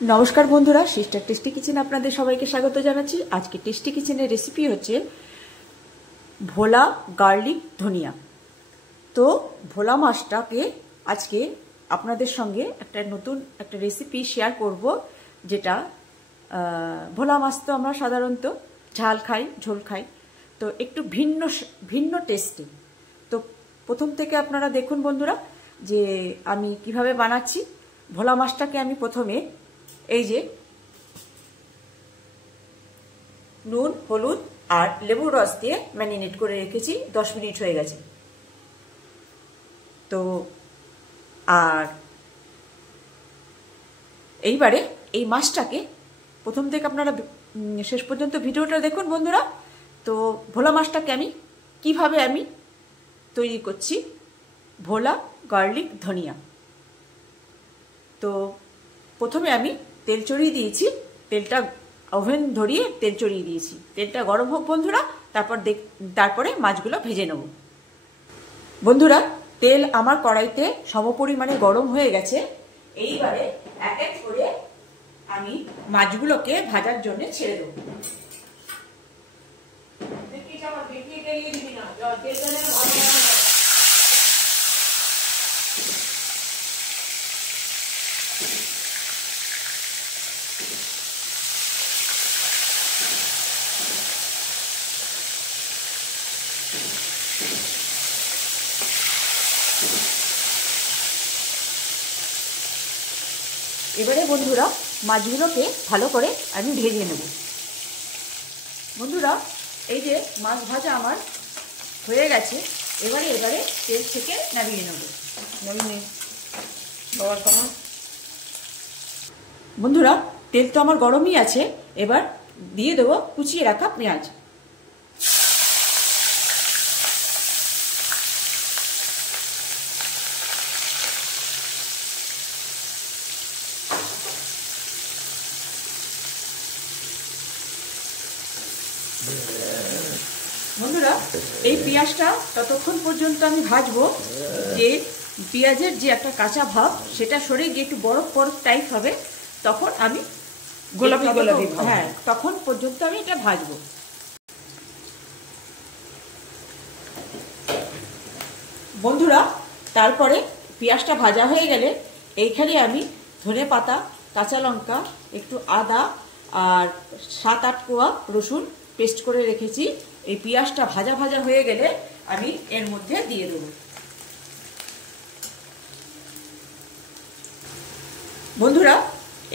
नमस्कार बंधुरा sister tasty kitchen आपनादेर सबाइके स्वागत जानाच्छि। आज के टेस्टी किचेनेर रेसिपि होच्छे भोला गार्लिक धनिया। तो भोला माछटाके आज के आपनादेर संगे एकटा नतून एकटा रेसिपि शेयर करब, जेटा भोला माछ तो आमरा साधारणत झाल खाई झोल खाई, तो एकटु भिन्न भिन्न टेस्टे। तो प्रथम थेके आपनारा देखुन बंधुरा जे आमी किभाबे बानाच्छि। भोला माछटाके आमी प्रथमे এই যে নুন হলুদ আর লেবুর রস দিয়ে ম্যারিনেট করে রেখেছি, 10 মিনিট হয়ে গেছে। তো আর এইবারে এই মাছটাকে প্রথম থেকে আপনারা শেষ পর্যন্ত ভিডিওটা দেখুন বন্ধুরা। তো ভোলা মাছটাকে আমি কিভাবে আমি তৈরি করছি, ভোলা গার্লিক ধনিয়া। তো প্রথমে আমি তেল চড়িয়ে দিয়েছি, তেলটা ওভেন ধরিয়ে তেল চড়িয়ে দিয়েছি। তেলটা গরম হোক বন্ধুরা, তারপরে মাছগুলো ভেজে নেব। বন্ধুরা তেল আমার কড়াইতে সমপরিমাণে গরম হয়ে গেছে। এইবারে এক এক করে আমি মাছগুলোকে ভাজার জন্য ছেড়ে দেব। এবারে বন্ধুরা মাছগুলোকে ভালো করে আমি ভেজে নেব। বন্ধুরা এই যে মাছ ভাজা আমার হয়ে গেছে, এবারে তেল থেকে নামিয়ে নেব। বন্ধুরা তেল তো আমার গরমই আছে, এবার দিয়ে দেবো কুচিয়ে রাখা পেঁয়াজ। বন্ধুরা এই পেঁয়াজটা ততক্ষণ পর্যন্ত আমি ভাজবো যে পেঁয়াজের যে একটা কাঁচা ভাব সেটা সরে গিয়ে একটু বরফ বরফ টাইপ হবে, তখন আমি গোলাপি গোলাপি, হ্যাঁ তখন পর্যন্ত আমি এটা ভাজবো। বন্ধুরা তারপরে পেঁয়াজটা ভাজা হয়ে গেলে এইখানে আমি ধনে পাতা, কাঁচা লঙ্কা, একটু আদা আর 7-8 কোয়া রসুন পেস্ট করে রেখেছি। এই পেঁয়াজটা ভাজা ভাজা হয়ে গেলে আমি এর মধ্যে দিয়ে দেব। বন্ধুরা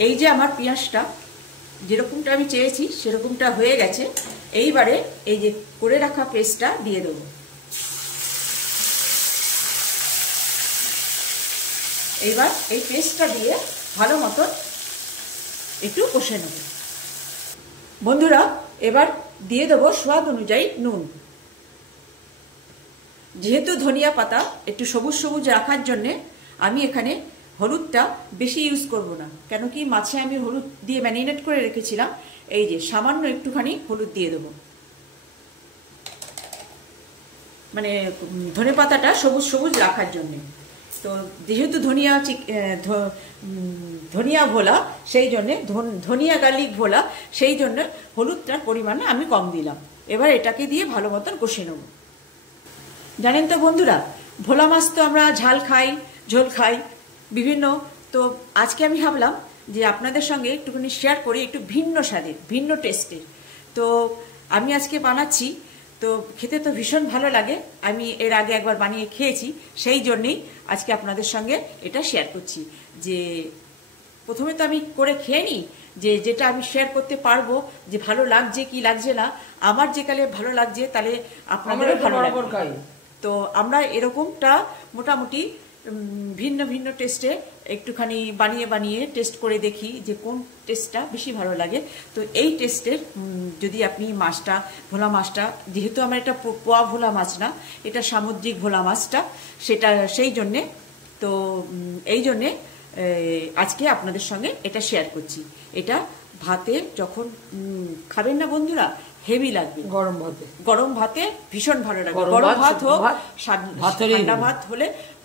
এই যে আমার পেঁয়াজটা যেরকমটা আমি চেয়েছি সেরকমটা হয়ে গেছে। এইবারে এই যে করে রাখা পেস্টটা দিয়ে দেব। এইবার এই পেস্টটা দিয়ে ভালো মতন একটু কষে নেব। বন্ধুরা এবার দিয়ে দেবো স্বাদ অনুযায়ী নুন। যেহেতু ধনিয়া পাতা একটু সবুজ সবুজ রাখার জন্যে আমি এখানে হলুদটা বেশি ইউজ করব না, কেন কি মাছে আমি হলুদ দিয়ে ম্যারিনেট করে রেখেছিলাম। এই যে সামান্য একটুখানি হলুদ দিয়ে দেবো, মানে ধনে পাতাটা সবুজ সবুজ রাখার জন্যে। তো যেহেতু ধনিয়া ভোলা, সেই জন্যে ধনিয়া গার্লিক ভোলা, সেই জন্য হলুদটার পরিমাণ আমি কম দিলাম। এবার এটাকে দিয়ে ভালো মতন কষে নেব। জানেন তো বন্ধুরা ভোলা মাছ তো আমরা ঝাল খাই ঝোল খাই বিভিন্ন। তো আজকে আমি ভাবলাম যে আপনাদের সঙ্গে একটুখানি শেয়ার করি, একটু ভিন্ন স্বাদের ভিন্ন টেস্টের। তো আমি আজকে বানাচ্ছি, তো খেতে তো ভীষণ ভালো লাগে। আমি এর আগে একবার বানিয়ে খেয়েছি, সেই জন্যেই আজকে আপনাদের সঙ্গে এটা শেয়ার করছি। যে প্রথমে তো আমি করে খেয়ে নিই, যে যেটা আমি শেয়ার করতে পারবো যে ভালো লাগছে কি লাগছে না। আমার যে কালে ভালো লাগছে তাহলে আপনাদেরও ভালো লাগবে। তো আমরা এরকমটা মোটামুটি ভিন্ন ভিন্ন টেস্টে একটুখানি বানিয়ে বানিয়ে টেস্ট করে দেখি যে কোন টেস্টটা বেশি ভালো লাগে। তো এই টেস্টের যদি আপনি মাছটা ভোলা মাছটা, যেহেতু আমার এটা পোয়া ভোলা মাছ না, এটা সামুদ্রিক ভোলা মাছটা, সেটা সেই জন্যে তো এই জন্যে আজকে আপনাদের সঙ্গে এটা শেয়ার করছি। এটা ভাতে যখন খাবেন না বন্ধুরা হেভি লাগবে, গরম ভাতে ভীষণ ভালো লাগবে। গরম ভাত হোক, ঠান্ডা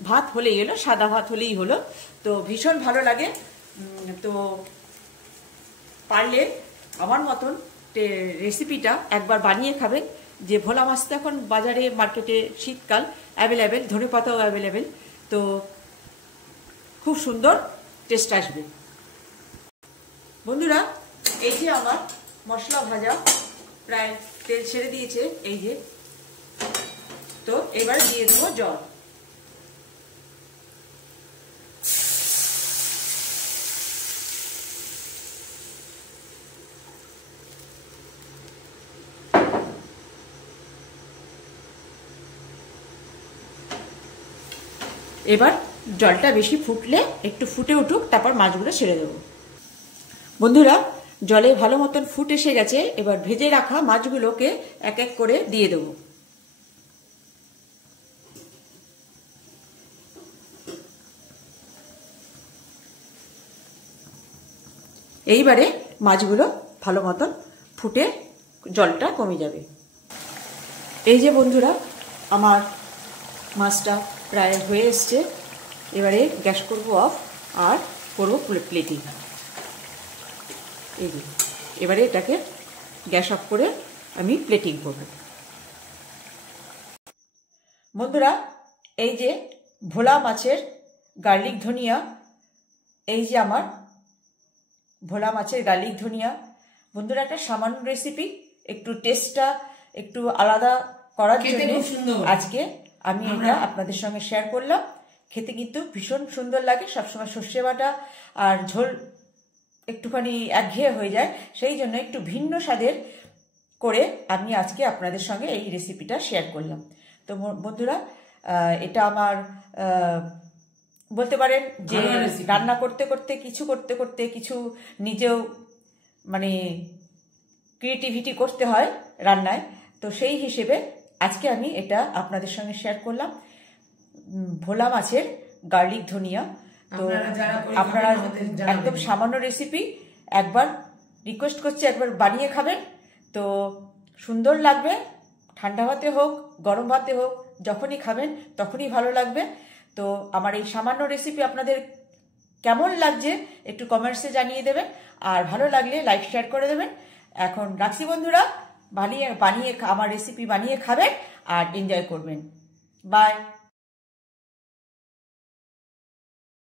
ভাত হলেই হলো, সাদা ভাত হলেই হলো, তো ভীষণ ভালো লাগে। তো পারলে আমার মতন রেসিপিটা একবার বানিয়ে খাবেন। যে ভোলা মাছ তো এখন বাজারে মার্কেটে শীতকাল অ্যাভেলেবেল, ধনেপাতাও অ্যাভেলেবেল, তো খুব সুন্দর টেস্ট আসবে। বন্ধুরা, এই যে আমার মশলা ভাজা প্রায় তেল ছেড়ে দিয়েছে, এই যে, তো এবার দিয়ে দেবো জল। এবার জলটা বেশি ফুটলে একটু ফুটে উঠুক, তারপর মাছগুলো ছেড়ে দেবো। বন্ধুরা, জলে ভালো মতন ফুট এসে গেছে, এবার ভেজে রাখা মাছগুলোকে এক এক করে দিয়ে দেবো। এইবারে মাছগুলো ভালো মতন ফুটে জলটা কমে যাবে। এই যে বন্ধুরা, আমার মাছটা প্রায় হয়ে এসছে। এবারে গ্যাস করব অফ আর করবো প্লেটিং। এই যে এবারে এটাকে গ্যাস অফ করে আমি প্লেটিং করব। বন্ধুরা, এই যে ভোলা মাছের গার্লিক ধনিয়া, এই যে আমার ভোলা মাছের গার্লিক ধনিয়া। বন্ধুরা, একটা সামান্য রেসিপি, একটু টেস্টটা একটু আলাদা করার জন্য আজকে আমি এটা আপনাদের সঙ্গে শেয়ার করলাম। খেতে কিন্তু ভীষণ সুন্দর লাগে। সবসময় সর্ষে বাটা আর ঝোল একটুখানি একঘেয়ে হয়ে যায়, সেই জন্য একটু ভিন্ন স্বাদের করে আমি আজকে আপনাদের সঙ্গে এই রেসিপিটা শেয়ার করলাম। তো বন্ধুরা, এটা আমার বলতে পারেন যে রান্না করতে করতে কিছু নিজেও মানে ক্রিয়েটিভিটি করতে হয় রান্নায়, তো সেই হিসেবে আজকে আমি এটা আপনাদের সঙ্গে শেয়ার করলাম, ভোলা মাছের গার্লিক ধনিয়া। তো আপনারা একদম সামান্য রেসিপি, একবার রিকোয়েস্ট করছি একবার বানিয়ে খাবেন, তো সুন্দর লাগবে। ঠান্ডা ভাতে হোক, গরম ভাতে হোক, যখনই খাবেন তখনই ভালো লাগবে। তো আমার এই সামান্য রেসিপি আপনাদের কেমন লাগছে একটু কমেন্টসে জানিয়ে দেবেন, আর ভালো লাগলে লাইক শেয়ার করে দেবেন। এখন রাখছি বন্ধুরা, বানিয়ে আমার রেসিপি বানিয়ে খাবেন আর এনজয় করবেন। বাই।